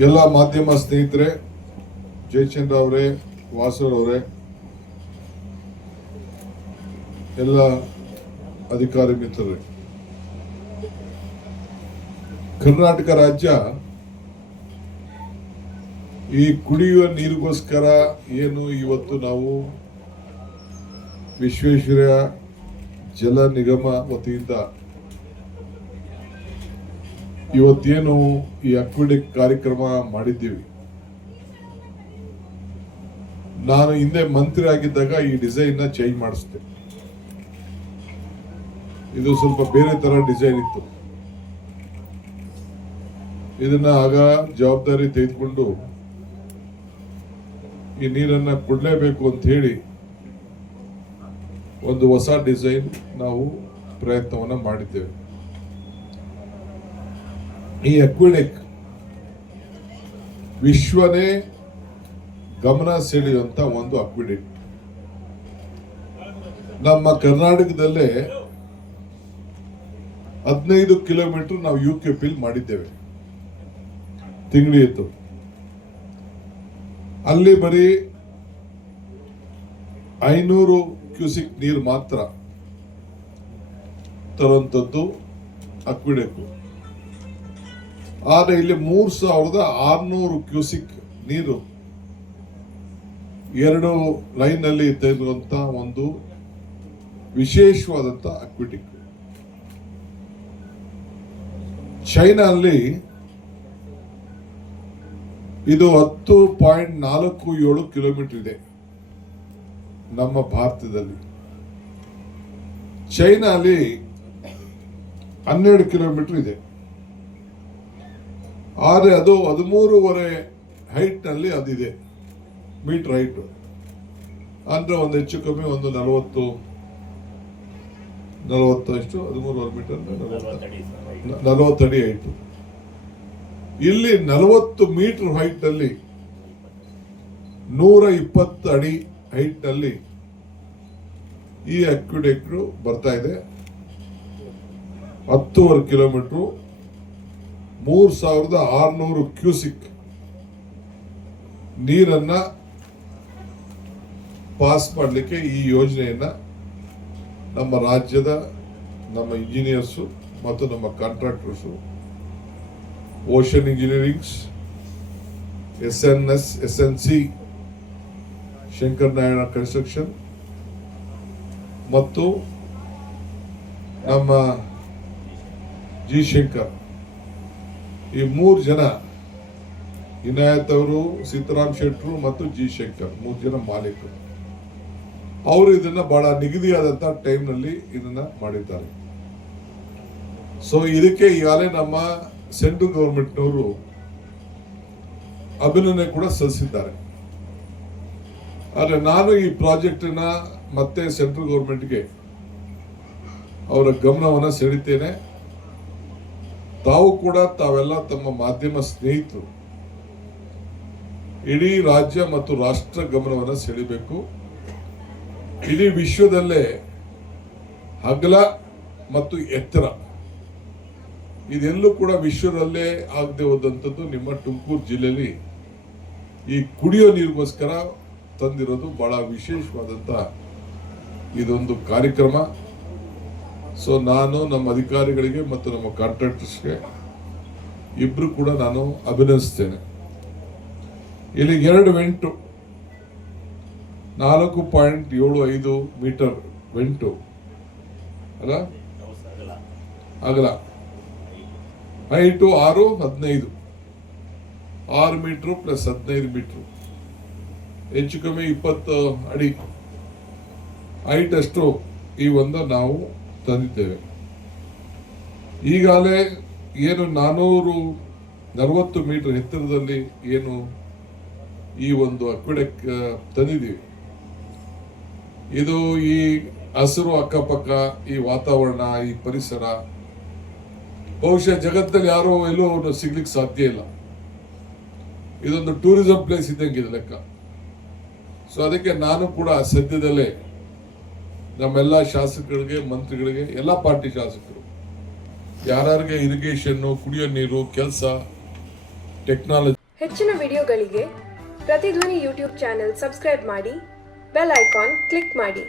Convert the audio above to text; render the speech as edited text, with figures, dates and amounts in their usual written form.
ಎಲ್ಲ ಮಾಧ್ಯಮ ಸ್ನೇಹಿತರೆ, ಜಯಚಂದ್ರ ಅವರೇ, ವಾಸರ್ ಅವರೇ, ಎಲ್ಲ ಅಧಿಕಾರಿ ಮಿತ್ರರೇ, ಕರ್ನಾಟಕ ರಾಜ್ಯ ಈ ಕುಡಿಯುವ ನೀರಿಗೋಸ್ಕರ ಏನು ಇವತ್ತು ನಾವು ವಿಶ್ವೇಶ್ವರಯ್ಯ ಜಲ ನಿಗಮ ವತಿಯಿಂದ ಇವತ್ತೇನು ಈ ಅಕ್ವಿಡೆಕ್ ಕಾರ್ಯಕ್ರಮ ಮಾಡಿದ್ದೀವಿ. ನಾನು ಹಿಂದೆ ಮಂತ್ರಿ ಆಗಿದ್ದಾಗ ಈ ಡಿಸೈನ್ ನ ಚೇಂಜ್ ಮಾಡಿಸಿದೆ. ಇದು ಸ್ವಲ್ಪ ಬೇರೆ ತರ ಡಿಸೈನ್ ಇತ್ತು. ಇದನ್ನ ಆಗ ಜವಾಬ್ದಾರಿ ತೆಗೆದುಕೊಂಡು ಈ ನೀರನ್ನ ಕೊಡ್ಲೇಬೇಕು ಅಂತ ಹೇಳಿ ಒಂದು ಹೊಸ ಡಿಸೈನ್ ನಾವು ಪ್ರಯತ್ನವನ್ನ ಮಾಡಿದ್ದೇವೆ. ಈ ಅಕ್ವಿಡೆಕ್ ವಿಶ್ವನೇ ಗಮನ ಸೆಳೆಯುವಂತ ಒಂದು ಅಕ್ವಿಡೆಕ್. ನಮ್ಮ ಕರ್ನಾಟಕದಲ್ಲೇ 15 ಕಿಲೋಮೀಟರ್ ನಾವು UKP ಮಾಡಿದ್ದೇವೆ. ತಿಂಗಳಿ ಇತ್ತು. ಅಲ್ಲಿ ಬರೀ 500 ಕ್ಯೂಸಿಕ್ ನೀರು ಮಾತ್ರ ತರುವಂತದ್ದು ಅಕ್ವಿಡೆಕ್. ಆದ್ರೆ ಇಲ್ಲಿ 3600 ಕ್ಯೂಸಿಕ್ ನೀರು 2 ಲೈನ್ ನಲ್ಲಿ ತೆಗೆದುವಂತ ಒಂದು ವಿಶೇಷವಾದಂತ ಅಕ್ವಿಡೆಕ್. ಚೈನಾ ಅಲ್ಲಿ ಇದು 10.47 ಕಿಲೋಮೀಟರ್ ಇದೆ. ನಮ್ಮ ಭಾರತದಲ್ಲಿ ಚೈನಾ ಅಲ್ಲಿ 12 ಕಿಲೋಮೀಟರ್ ಇದೆ. ಆದರೆ ಅದು 13.5 ಹೈಟ್ ನಲ್ಲಿ ಅದಿದೆ, ಮೀಟರ್ ಹೈಟ್. ಅಂದ್ರೆ ಒಂದು ಹೆಚ್ಚು ಕಮ್ಮಿ ಒಂದು 40 ಎಷ್ಟು 13.5 ಮೀಟರ್ 40 ಅಡಿ ಹೈಟ್. ಇಲ್ಲಿ 40 ಮೀಟರ್ ಹೈಟ್ ನಲ್ಲಿ 120 ಅಡಿ ಹೈಟ್ ನಲ್ಲಿ ಈ ಅಕ್ವಿಡೆಕ್ ಬರ್ತಾ ಇದೆ. 10.5 ಕಿಲೋಮೀಟರ್ 3600 ಕ್ಯೂಸಿಕ್ ನೀರನ್ನ ಪಾಸ್ ಮಾಡಲಿಕ್ಕೆ ಈ ಯೋಜನೆಯನ್ನ ನಮ್ಮ ರಾಜ್ಯದ ನಮ್ಮ ಇಂಜಿನಿಯರ್ಸ್ ಮತ್ತು ನಮ್ಮ contractors, ocean engineerings, SNC Shankar Narayana construction ಮತ್ತು ನಮ್ಮ ಜಿ ಶಂಕರ್, ಈ 3 ಜನ, ಇನಾಯತ್ ಅವರು, ಸೀತಾರಾಮ್ ಶೆಟ್ರು ಮತ್ತು ಜಿ ಶಂಕರ್, 3 ಜನ ಮಾಲೀಕರು. ಅವರು ಇದನ್ನ ಬಹಳ ನಿಗದಿಯಾದಂತ ಟೈಮ್ ನಲ್ಲಿ ಇದನ್ನ ಮಾಡಿದ್ದಾರೆ. ಸೊ ಇದಕ್ಕೆ ಈಗಾಗಲೇ ನಮ್ಮ ಸೆಂಟ್ರಲ್ ಗವರ್ಮೆಂಟ್ನವರು ಅಭಿನಂದನೆ ಕೂಡ ಸಲ್ಲಿಸಿದ್ದಾರೆ. ಆದ್ರೆ ನಾನು ಈ ಪ್ರಾಜೆಕ್ಟ್ ಮತ್ತೆ ಸೆಂಟ್ರಲ್ ಗವರ್ಮೆಂಟ್ಗೆ ಅವರ ಗಮನವನ್ನ ಸೆಳೀತೇನೆ. ತಾವು ಕೂಡ ತಾವೆಲ್ಲ ತಮ್ಮ ಮಾಧ್ಯಮ ಸ್ನೇಹಿತರು ಇಡೀ ರಾಜ್ಯ ಮತ್ತು ರಾಷ್ಟ್ರ ಗಮನವನ್ನು ಸೆಳೀಬೇಕು. ಇಡೀ ವಿಶ್ವದಲ್ಲೇ ಅಗಲ ಮತ್ತು ಎತ್ತರ ಇದೆಲ್ಲೂ ಕೂಡ ವಿಶ್ವದಲ್ಲೇ ಆಗದೆ ಹೋದಂಥದ್ದು ನಿಮ್ಮ ತುಮಕೂರು ಜಿಲ್ಲೆಯಲ್ಲಿ ಈ ಕುಡಿಯೋ ನೀರಿಗೋಸ್ಕರ ತಂದಿರೋದು ಬಹಳ ವಿಶೇಷವಾದಂತ ಇದೊಂದು ಕಾರ್ಯಕ್ರಮ. ಸೊ ನಾನು ನಮ್ಮ ಅಧಿಕಾರಿಗಳಿಗೆ ಮತ್ತು ನಮ್ಮ ಕಾಂಟ್ರಾಕ್ಟರ್ಸ್ಗೆ ಇಬ್ರು ಕೂಡ ನಾನು ಅಭಿನಂದಿಸ್ತೇನೆ. ಇಲ್ಲಿ 2 ವೆಂಟು 4.75 ಮೀಟರ್ ವೆಂಟು ಅಲ್ಲ, ಅಗಲ, ಹೈಟು 6 ಮೀಟರ್ ಪ್ಲಸ್ 15 ಮೀಟರ್, ಹೆಚ್ಚು ಕಮ್ಮಿ 20 ಅಡಿ ಹೈಟ್ ಅಷ್ಟು ಈ ಒಂದು ನಾವು ತಂದಿದ್ದೇವೆ. ಈಗಾಗಲೇ ಏನು 440 ಮೀಟರ್ ಎತ್ತರದಲ್ಲಿ ಏನು ಈ ಒಂದು ಅಕ್ವಿಡೆಕ್ ತಂದಿದ್ದೀವಿ. ಇದು ಈ ಹಸಿರು ಅಕ್ಕಪಕ್ಕ, ಈ ವಾತಾವರಣ, ಈ ಪರಿಸರ ಬಹುಶಃ ಜಗತ್ತಲ್ಲಿ ಯಾರೋ ಎಲ್ಲೋ ಸಿಗ್ಲಿಕ್ಕೆ ಸಾಧ್ಯ ಇಲ್ಲ. ಇದೊಂದು ಟೂರಿಸಂ ಪ್ಲೇಸ್ ಇದ್ದಂಗಿದೆ ಲೆಕ್ಕ. ಸೊ ಅದಕ್ಕೆ ನಾನು ಕೂಡ ಸದ್ಯದಲ್ಲೇ ನಮ್ಮೆಲ್ಲ ಶಾಸಕರಿಗೆ, ಮಂತ್ರಿಗಳಿಗೆ, ಎಲ್ಲ ಪಾರ್ಟಿ ಶಾಸಕರು ಯಾರ್ಯಾರಿಗೆ ಇರಿಗೇಷನ್, ಕುಡಿಯೋ ನೀರು ಕೆಲಸ, ಟೆಕ್ನಾಲಜಿ ಹೆಚ್ಚಿನ ವಿಡಿಯೋಗಳಿಗೆ ಪ್ರತಿಧ್ವನಿ ಯೂಟ್ಯೂಬ್ ಚಾನೆಲ್ ಸಬ್ಸ್ಕ್ರೈಬ್ ಮಾಡಿ, ಬೆಲ್ ಐಕಾನ್ ಕ್ಲಿಕ್ ಮಾಡಿ.